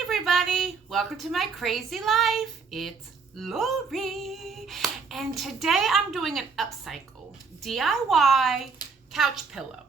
Hi everybody, welcome to my crazy life. It's Lori, and today I'm doing an upcycle DIY couch pillow.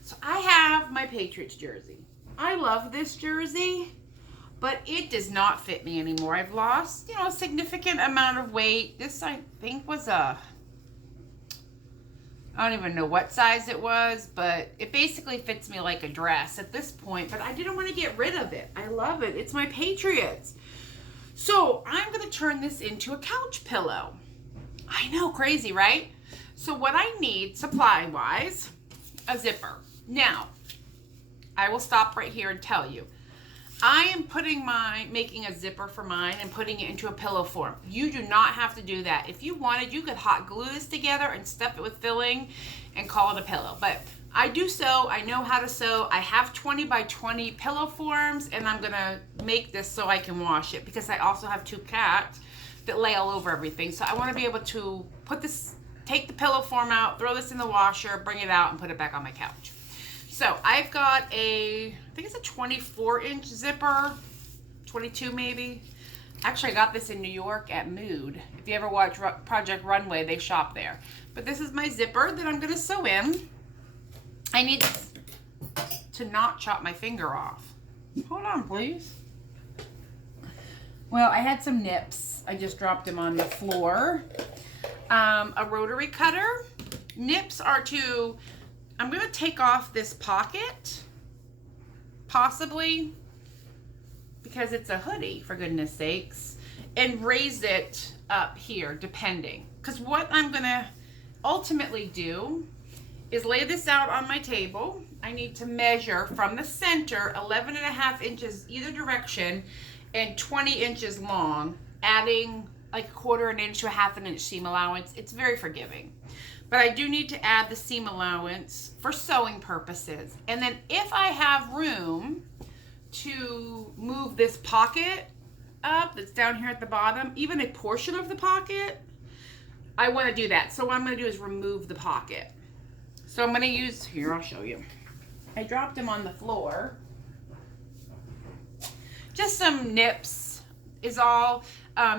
So I have my Patriots jersey. I love this jersey, but it does not fit me anymore. I've lost, a significant amount of weight. This I think was I don't even know what size it was, but it basically fits me like a dress at this point, but I didn't want to get rid of it. I love it. It's my Patriots. So I'm going to turn this into a couch pillow. I know, crazy, right? So what I need supply-wise, a zipper. Now, I will stop right here and tell you. I am making a zipper for mine and putting it into a pillow form. You do not have to do that. If you wanted, you could hot glue this together and stuff it with filling and call it a pillow. But I do sew. I know how to sew. I have 20 by 20 pillow forms, and I'm going to make this so I can wash it because I also have 2 cats that lay all over everything. So I want to be able to take the pillow form out, throw this in the washer, bring it out, and put it back on my couch. So I've got I think it's a 24-inch zipper, 22 maybe. Actually, I got this in New York at Mood. If you ever watch Project Runway, they shop there. But this is my zipper that I'm going to sew in. I need to not chop my finger off. Hold on, please. Well, I had some nips. I just dropped them on the floor. A rotary cutter. Nips are I'm going to take off this pocket, possibly, because it's a hoodie, for goodness sakes, and raise it up here, depending. Because what I'm going to ultimately do is lay this out on my table. I need to measure from the center 11.5 inches either direction and 20 inches long, adding like 1/4 inch to 1/2 inch seam allowance. It's very forgiving. But I do need to add the seam allowance for sewing purposes. And then if I have room to move this pocket up that's down here at the bottom, even a portion of the pocket, I want to do that. So what I'm going to do is remove the pocket. So I'm going to use, here, I'll show you. I dropped them on the floor. Just some nips is all.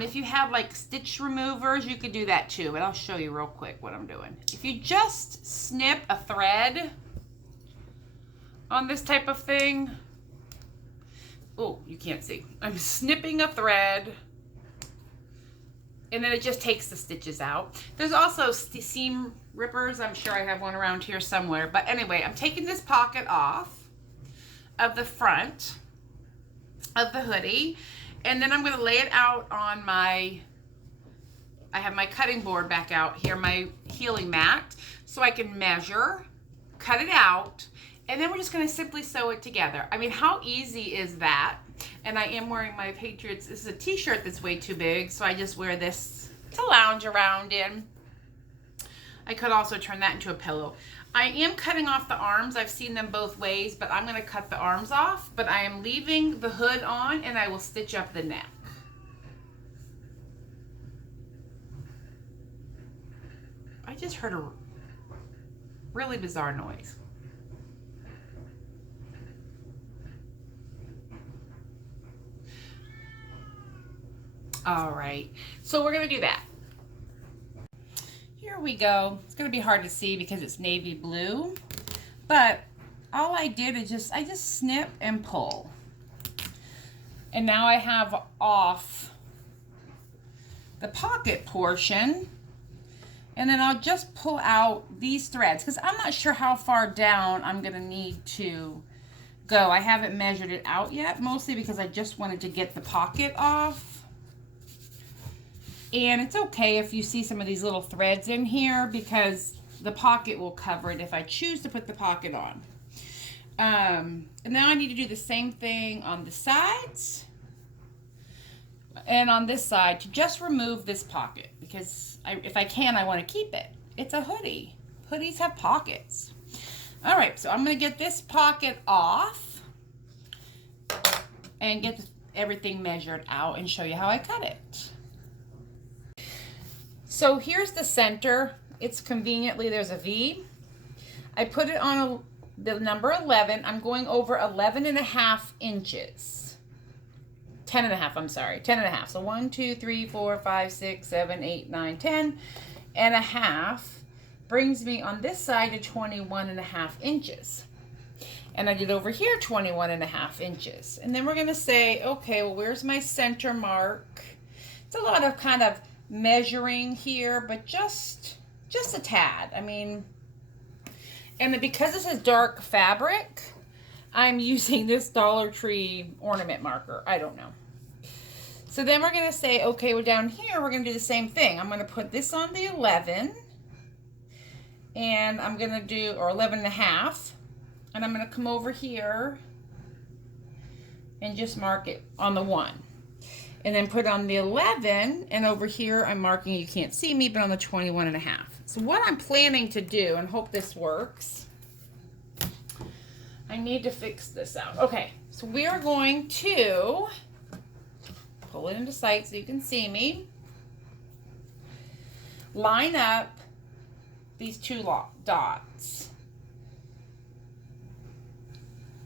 If you have like stitch removers, you could do that too, but I'll show you real quick what I'm doing. If you just snip a thread on this type of thing, oh, you can't see. I'm snipping a thread, and then it just takes the stitches out. There's also seam rippers. I'm sure I have one around here somewhere, but anyway, I'm taking this pocket off of the front of the hoodie. And then I'm going to lay it out on I have my cutting board back out here, my healing mat, so I can measure, cut it out, and then we're just going to simply sew it together. I mean, how easy is that? And I am wearing my Patriots. This is a t-shirt that's way too big, so I just wear this to lounge around in. I could also turn that into a pillow. I am cutting off the arms. I've seen them both ways, but I'm going to cut the arms off. But I am leaving the hood on, and I will stitch up the neck. I just heard a really bizarre noise. All right, so we're going to do that. Here we go. It's going to be hard to see because it's navy blue, but all I did is I just snip and pull. And now I have off the pocket portion, and then I'll just pull out these threads because I'm not sure how far down I'm going to need to go. I haven't measured it out yet, mostly because I just wanted to get the pocket off. And it's okay if you see some of these little threads in here because the pocket will cover it if I choose to put the pocket on. And now I need to do the same thing on the sides and on this side to just remove this pocket because if I can, I want to keep it. It's a hoodie. Hoodies have pockets. All right, so I'm going to get this pocket off and get everything measured out and show you how I cut it. So here's the center. It's conveniently, there's a V. I put it on the number 11. I'm going over 11.5 inches. 10 and a half, I'm sorry, 10 and a half. So 1, 2, 3, 4, 5, 6, 7, 8, 9, 10 and a half brings me on this side to 21 and a half inches. And I did over here 21 and a half inches. And then we're going to say, okay, well, where's my center mark? It's a lot of kind of measuring here, but just a tad. I mean, and then because this is dark fabric, I'm using this Dollar Tree ornament marker. I don't know. So then we're going to say, okay, well, down here, we're going to do the same thing. I'm going to put this on the 11, and I'm going to do, or 11 and a half, and I'm going to come over here and just mark it on the 1. And then put on the 11, and over here, I'm marking, you can't see me, but on the 21 and a half. So what I'm planning to do, and hope this works, I need to fix this out. Okay, so we are going to pull it into sight so you can see me. Line up these 2 dots.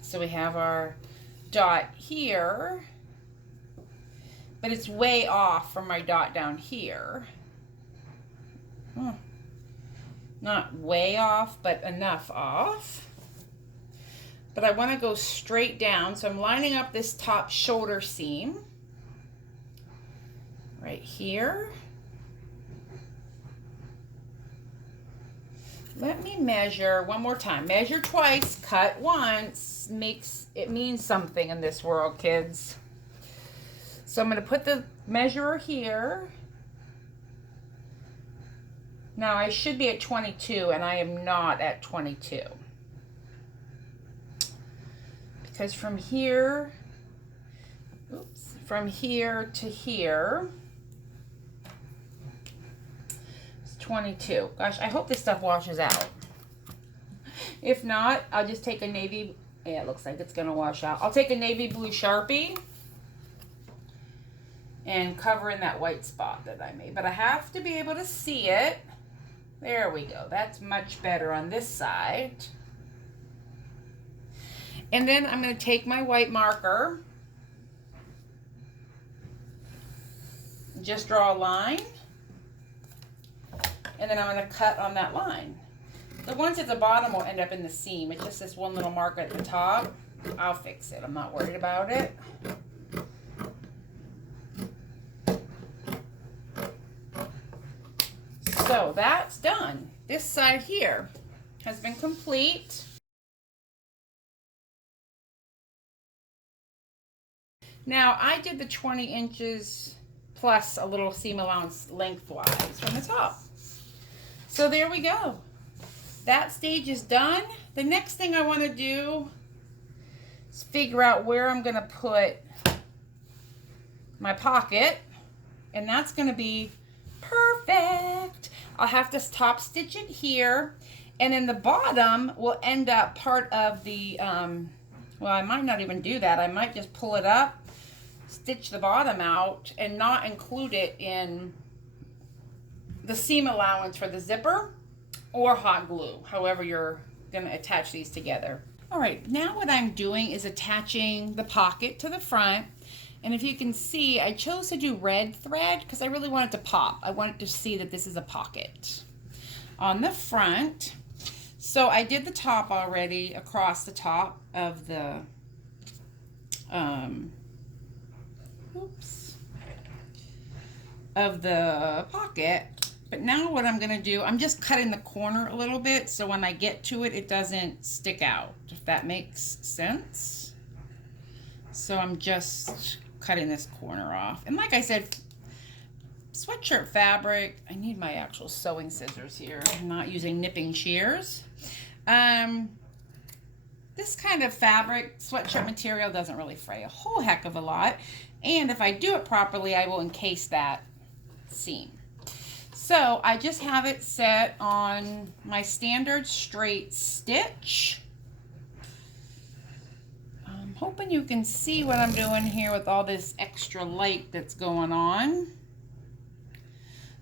So we have our dot here, but it's way off from my dot down here. Not way off, but enough off. But I want to go straight down, so I'm lining up this top shoulder seam right here. Let me measure one more time. Measure twice, cut once. It means something in this world, kids. So I'm going to put the measurer here. Now I should be at 22, and I am not at 22. Because from here to here, it's 22. Gosh, I hope this stuff washes out. If not, I'll just take a navy, yeah, it looks like it's gonna wash out. I'll take a navy blue Sharpie and cover in that white spot that I made. But I have to be able to see it. There we go. That's much better on this side. And then I'm going to take my white marker, just draw a line, and then I'm going to cut on that line. The ones at the bottom will end up in the seam. It's just this one little mark at the top. I'll fix it. I'm not worried about it. So that's done. This side here has been complete. Now, I did the 20 inches plus a little seam allowance lengthwise from the top. So there we go. That stage is done. The next thing I want to do is figure out where I'm going to put my pocket. And that's going to be perfect. I'll have to top stitch it here. And then the bottom will end up part of the, well, I might not even do that. I might just pull it up, stitch the bottom out, and not include it in the seam allowance for the zipper or hot glue, however you're going to attach these together. All right, now what I'm doing is attaching the pocket to the front. And if you can see, I chose to do red thread because I really wanted to pop. I wanted to see that this is a pocket on the front. So I did the top already across the top of the pocket. But now what I'm gonna do, I'm just cutting the corner a little bit so when I get to it, it doesn't stick out, if that makes sense. So I'm just cutting this corner off. And like I said, sweatshirt fabric, I need my actual sewing scissors here. I'm not using nipping shears. This kind of fabric, sweatshirt material, doesn't really fray a whole heck of a lot. And if I do it properly, I will encase that seam. So I just have it set on my standard straight stitch. I'm hoping you can see what I'm doing here with all this extra light that's going on.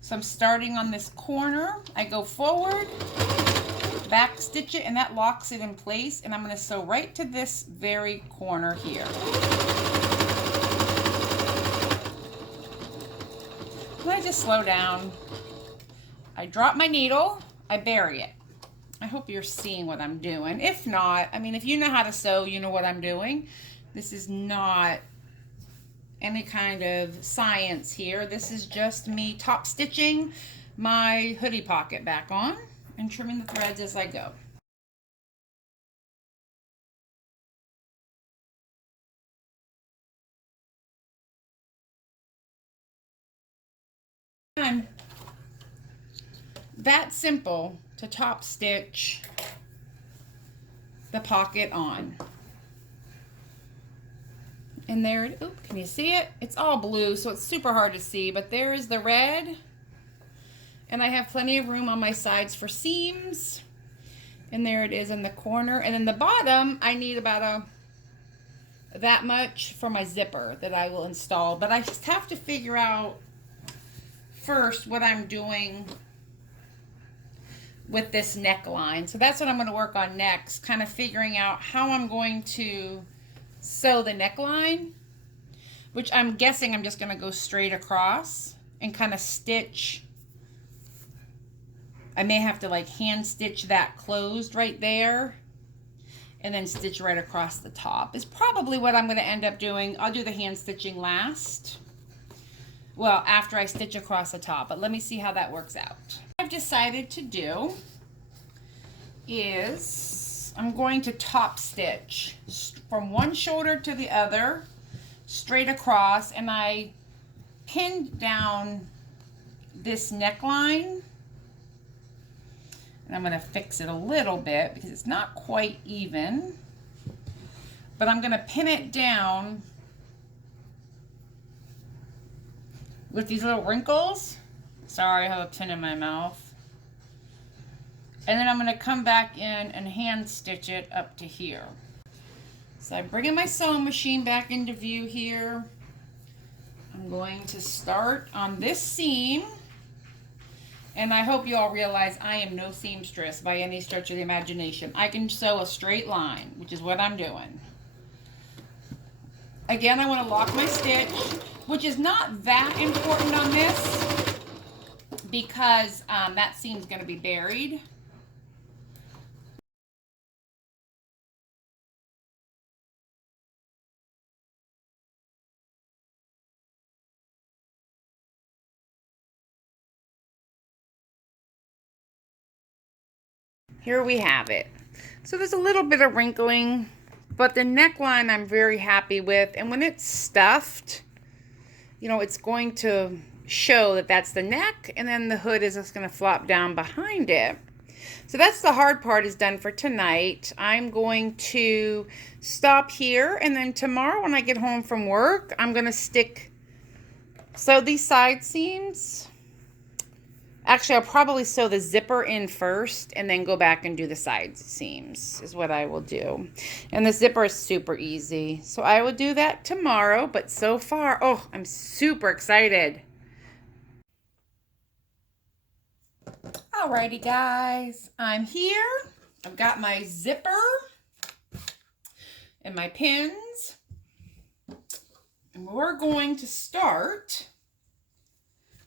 So I'm starting on this corner. I go forward, back stitch it, and that locks it in place. And I'm going to sew right to this very corner here. to slow down. I drop my needle, I bury it. I hope you're seeing what I'm doing. If not, I mean, if you know how to sew, you know what I'm doing. This is not any kind of science here. This is just me top stitching my hoodie pocket back on and trimming the threads as I go. And that simple to top stitch the pocket on. And there it, oop, can you see it? It's all blue, so it's super hard to see, but there is the red. And I have plenty of room on my sides for seams. And there it is in the corner. And then the bottom, I need about that much for my zipper that I will install. But I just have to figure out first what I'm doing with this neckline. So that's what I'm going to work on next, kind of figuring out how I'm going to sew the neckline, which I'm guessing I'm just going to go straight across and kind of stitch. I may have to like hand stitch that closed right there and then stitch right across the top is probably what I'm going to end up doing. I'll do the hand stitching last. Well, after I stitch across the top, but let me see how that works out. What I've decided to do is I'm going to top stitch from one shoulder to the other, straight across, and I pinned down this neckline. And I'm going to fix it a little bit because it's not quite even, but I'm going to pin it down with these little wrinkles. Sorry, I have a pin in my mouth. And then I'm going to come back in and hand stitch it up to here. So I'm bringing my sewing machine back into view here. I'm going to start on this seam. And I hope you all realize I am no seamstress by any stretch of the imagination. I can sew a straight line, which is what I'm doing. Again, I want to lock my stitch, which is not that important on this because that seam's going to be buried. Here we have it. So there's a little bit of wrinkling, but the neckline I'm very happy with. And when it's stuffed, you know, it's going to show that that's the neck, and then the hood is just going to flop down behind it. So that's the hard part is done for tonight. I'm going to stop here, and then tomorrow when I get home from work, I'm going to sew these side seams. Actually, I'll probably sew the zipper in first and then go back and do the side seams is what I will do. And the zipper is super easy. So I will do that tomorrow, but so far, oh, I'm super excited. Alrighty, guys, I'm here. I've got my zipper and my pins. And we're going to start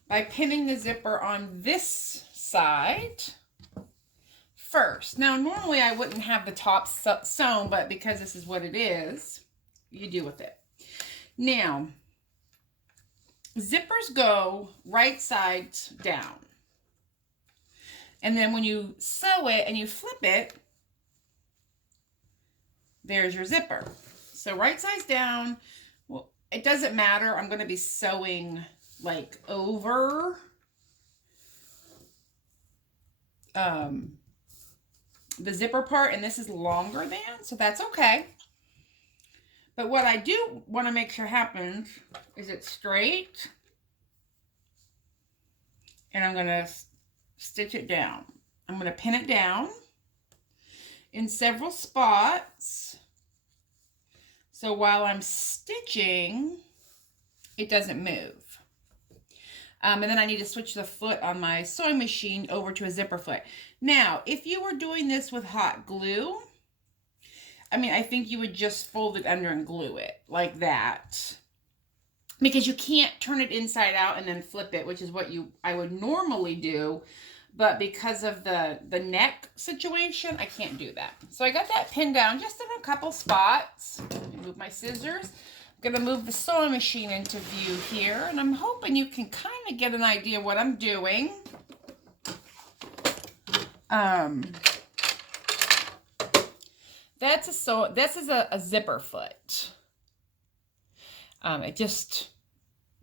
by pinning the zipper on this side first. Now, normally I wouldn't have the top sewn, but because this is what it is, you do with it. Now, zippers go right side down. And then when you sew it and you flip it, there's your zipper. So right side's down. Well, it doesn't matter. I'm going to be sewing like over the zipper part, and this is longer than, so that's okay. But what I do want to make sure happens is it's straight, and I'm going to stitch it down. I'm going to pin it down in several spots, so while I'm stitching, it doesn't move. And then I need to switch the foot on my sewing machine over to a zipper foot. Now, if you were doing this with hot glue, I mean, I think you would just fold it under and glue it like that. because you can't turn it inside out and then flip it, which is what I would normally do. But because of the neck situation, I can't do that. So I got that pinned down just in a couple spots. Let me move my scissors. I'm going to move the sewing machine into view here. And I'm hoping you can kind of get an idea what I'm doing. This is a zipper foot.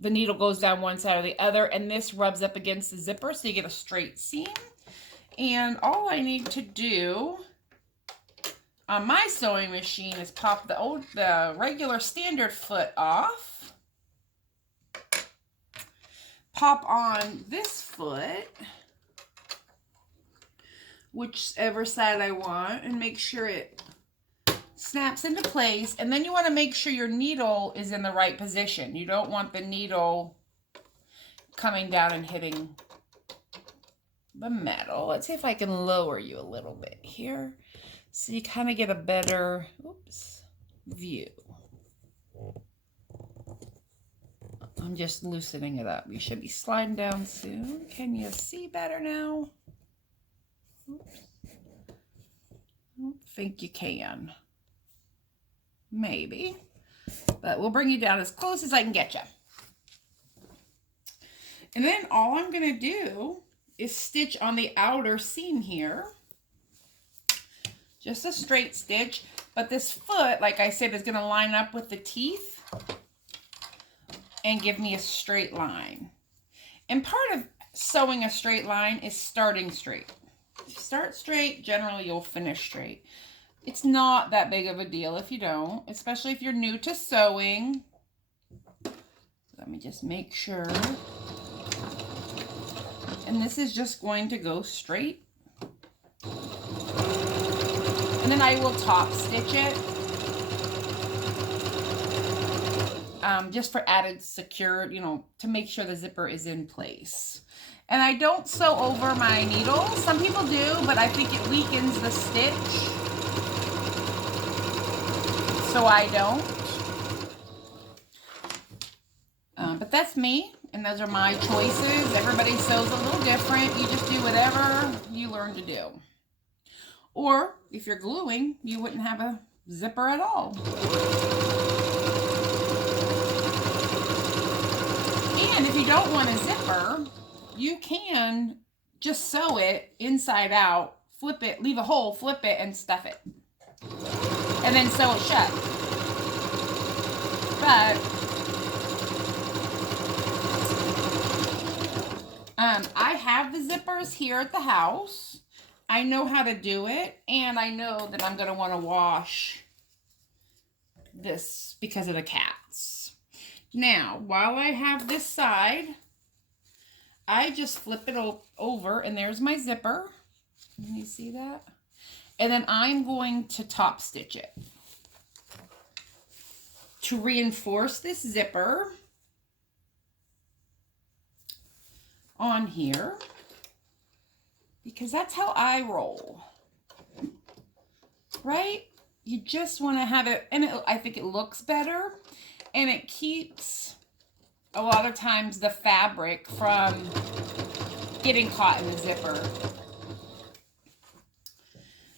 The needle goes down one side or the other, and this rubs up against the zipper so you get a straight seam. And all I need to do on my sewing machine is pop the regular standard foot off, pop on this foot, whichever side I want, and make sure it snaps into place. And then you want to make sure your needle is in the right position. You don't want the needle coming down and hitting the metal. Let's see if I can lower you a little bit here so you kind of get a better view. I'm just loosening it up. You should be sliding down soon. Can you see better now? Oops. I don't think you can. Maybe, but we'll bring you down as close as I can get you. And then all I'm going to do is stitch on the outer seam here. Just a straight stitch, but this foot, like I said, is going to line up with the teeth and give me a straight line. And part of sewing a straight line is starting straight. If you start straight, generally you'll finish straight. It's not that big of a deal if you don't, especially if you're new to sewing. Let me just make sure. And this is just going to go straight. And then I will top stitch it. Just for added secure, to make sure the zipper is in place. And I don't sew over my needle. Some people do, but I think it weakens the stitch. So I don't. But that's me, and those are my choices. Everybody sews a little different. You just do whatever you learn to do. Or if you're gluing, you wouldn't have a zipper at all. And if you don't want a zipper, you can just sew it inside out, flip it, leave a hole, flip it, and stuff it. And then sew it shut. But I have the zippers here at the house. I know how to do it, and I know that I'm going to want to wash this because of the cats. Now, while I have this side, I just flip it over, and there's my zipper. Can you see that? And then I'm going to top stitch it to reinforce this zipper on here, because that's how I roll, right? You just want to have it, and I think it looks better, and it keeps a lot of times the fabric from getting caught in the zipper.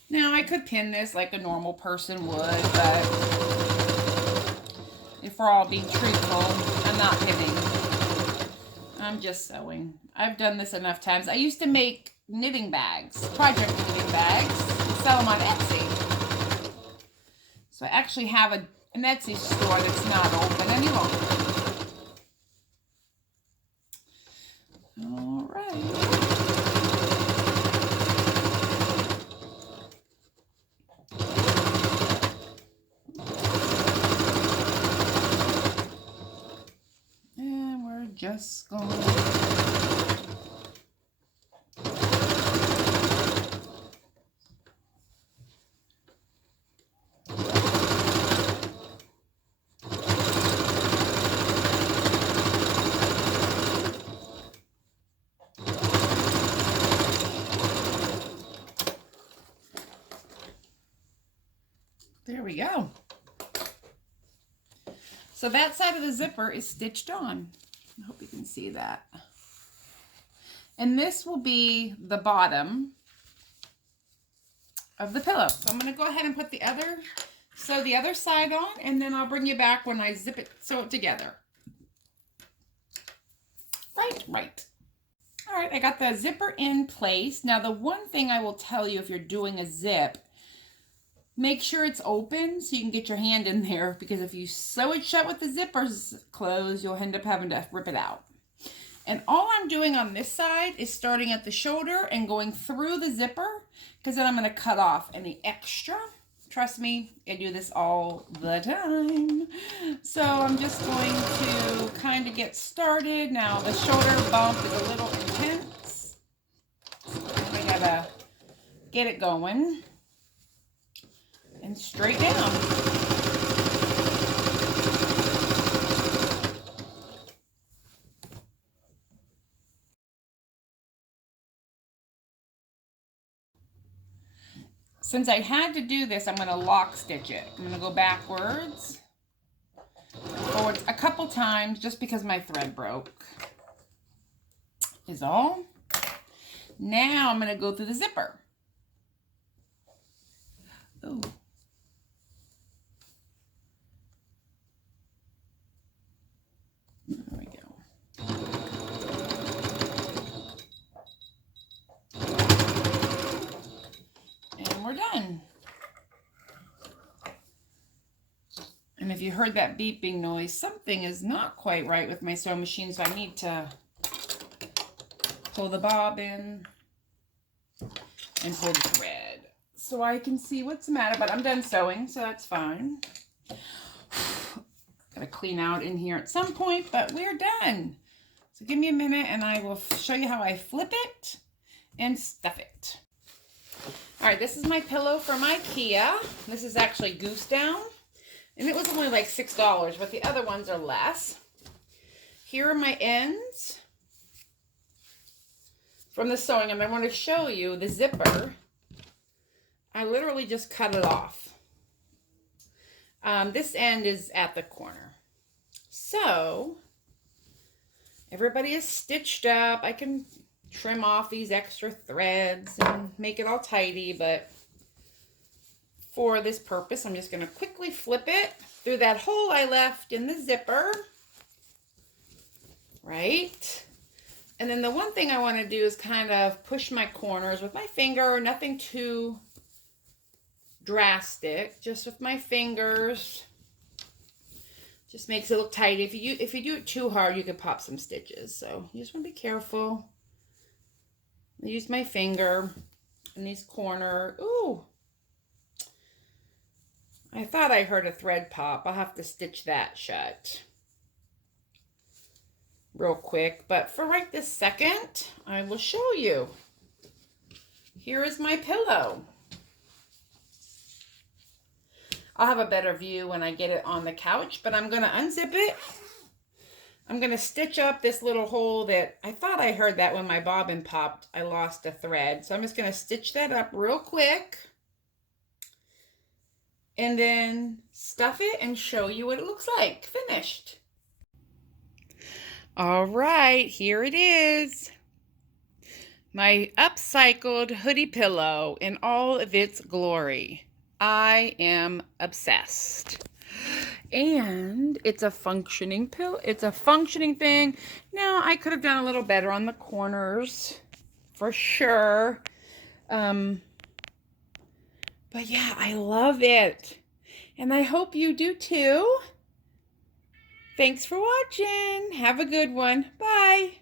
Now, I could pin this like a normal person would, but if we're all being truthful, I'm not pinning. I'm just sewing. I've done this enough times. I used to make knitting bags, project knitting bags, and sell them on Etsy. So I actually have an Etsy store that's not open any longer. All right. Just going there we go. So that side of the zipper is stitched on. I hope you can see that. And this will be the bottom of the pillow. So I'm going to go ahead and put the other side on, and then I'll bring you back when I sew it together. Right. All right, I got the zipper in place. Now the one thing I will tell you if you're doing a zip, make sure it's open so you can get your hand in there, because if you sew it shut with the zippers closed, you'll end up having to rip it out. And all I'm doing on this side is starting at the shoulder and going through the zipper, because then I'm going to cut off any extra. Trust me, I do this all the time. So I'm just going to kind of get started. Now the shoulder bump is a little intense. I gotta get it going. And straight down. Since I had to do this, I'm going to lock stitch it. I'm going to go backwards, forwards a couple times just because my thread broke, is all. Now I'm going to go through the zipper. Oh. There we go. And we're done. And if you heard that beeping noise, something is not quite right with my sewing machine, so I need to pull the bobbin and pull the thread so I can see what's the matter. But I'm done sewing, so that's fine. Gotta clean out in here at some point, but we're done. So give me a minute and I will show you how I flip it and stuff it. All right, this is my pillow from IKEA. This is actually goose down, and it was only like $6, but the other ones are less. Here are my ends from the sewing, and I want to show you the zipper. I literally just cut it off. This end is at the corner. So everybody is stitched up. I can trim off these extra threads and make it all tidy, but for this purpose, I'm just going to quickly flip it through that hole I left in the zipper. Right? And then the one thing I want to do is kind of push my corners with my finger, nothing too drastic, just with my fingers. Just makes it look tight. If you do it too hard, you could pop some stitches. So you just want to be careful. I use my finger in these corners. Ooh. I thought I heard a thread pop. I'll have to stitch that shut real quick. But for right this second, I will show you. Here is my pillow. I'll have a better view when I get it on the couch, but I'm going to unzip it. I'm going to stitch up this little hole that I thought I heard that when my bobbin popped. I lost a thread. So I'm just going to stitch that up real quick. And then stuff it and show you what it looks like. Finished. All right, here it is. My upcycled hoodie pillow in all of its glory. I am obsessed. And it's a functioning pillow. It's a functioning thing. Now, I could have done a little better on the corners, for sure. But yeah, I love it. And I hope you do too. Thanks for watching. Have a good one. Bye.